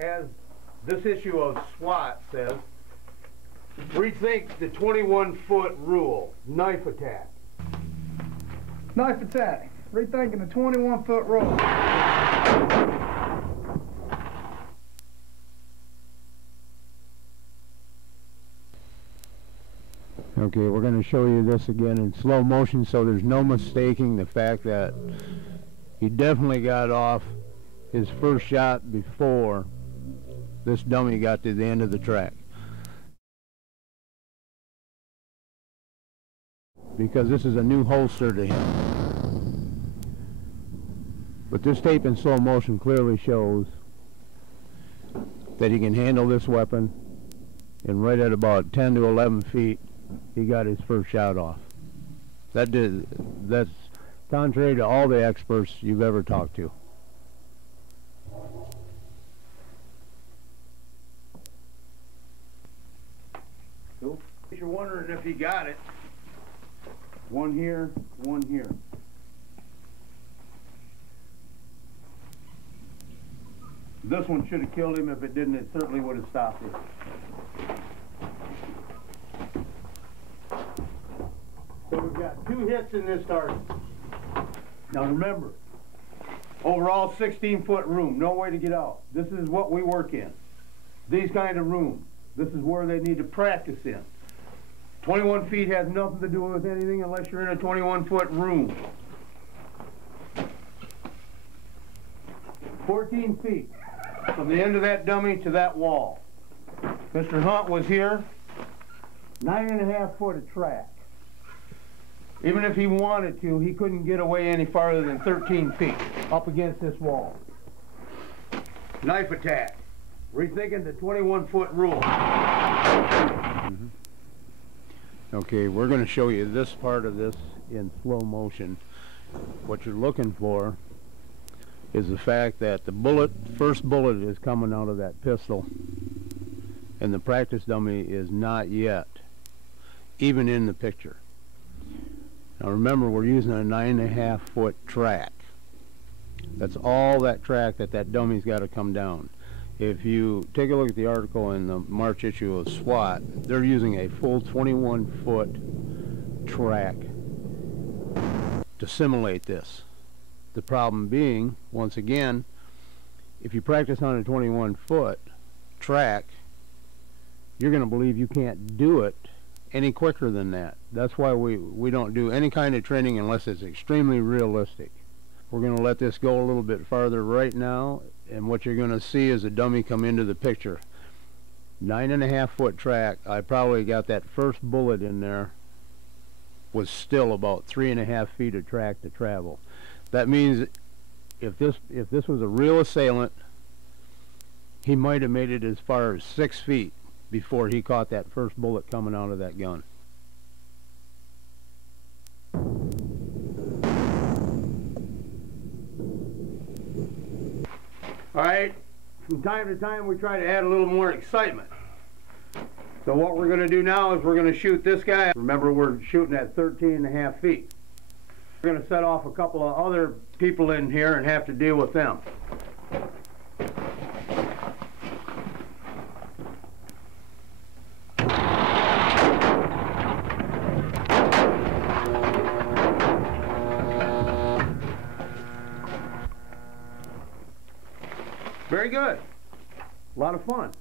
as this issue of SWAT says, rethink the 21-foot rule, knife attack. Knife attack, rethinking the 21-foot rule. Okay, we're going to show you this again in slow motion so there's no mistaking the fact that he definitely got off his first shot before this dummy got to the end of the track. Because this is a new holster to him. But this tape in slow motion clearly shows that he can handle this weapon, and right at about 10 to 11 feet he got his first shot off. That's contrary to all the experts you've ever talked to. So, if you're wondering if he got it, one here, one here. This one should have killed him. If it didn't, it certainly would have stopped him. So we've got 2 hits in this target. Now remember, overall 16-foot room, no way to get out. This is what we work in. These kind of rooms. This is where they need to practice in. 21 feet has nothing to do with anything unless you're in a 21-foot room. 14 feet from the end of that dummy to that wall. Mr. Hunt was here, 9.5 foot of track. Even if he wanted to, he couldn't get away any farther than 13 feet up against this wall. Knife attack. Rethinking the 21-foot rule. Okay, we're going to show you this part of this in slow motion. What you're looking for is the fact that the first bullet is coming out of that pistol, and the practice dummy is not yet even in the picture. Now remember, we're using a 9.5 foot track. That's all that track that dummy's got to come down. If you take a look at the article in the March issue of SWAT, they're using a full 21-foot track to simulate this. The problem being, once again, if you practice on a 21-foot track, you're going to believe you can't do it any quicker than that. That's why we don't do any kind of training unless it's extremely realistic. We're going to let this go a little bit farther right now, and what you're going to see is a dummy come into the picture. 9.5 foot track. I probably got that first bullet in there was still about 3.5 feet of track to travel. That means if this was a real assailant, he might have made it as far as 6 feet before he caught that first bullet coming out of that gun. All right, from time to time we try to add a little more excitement. So what we're going to do now is we're going to shoot this guy. Remember, we're shooting at 13.5 feet. We're going to set off a couple of other people in here and have to deal with them. Very good. A lot of fun.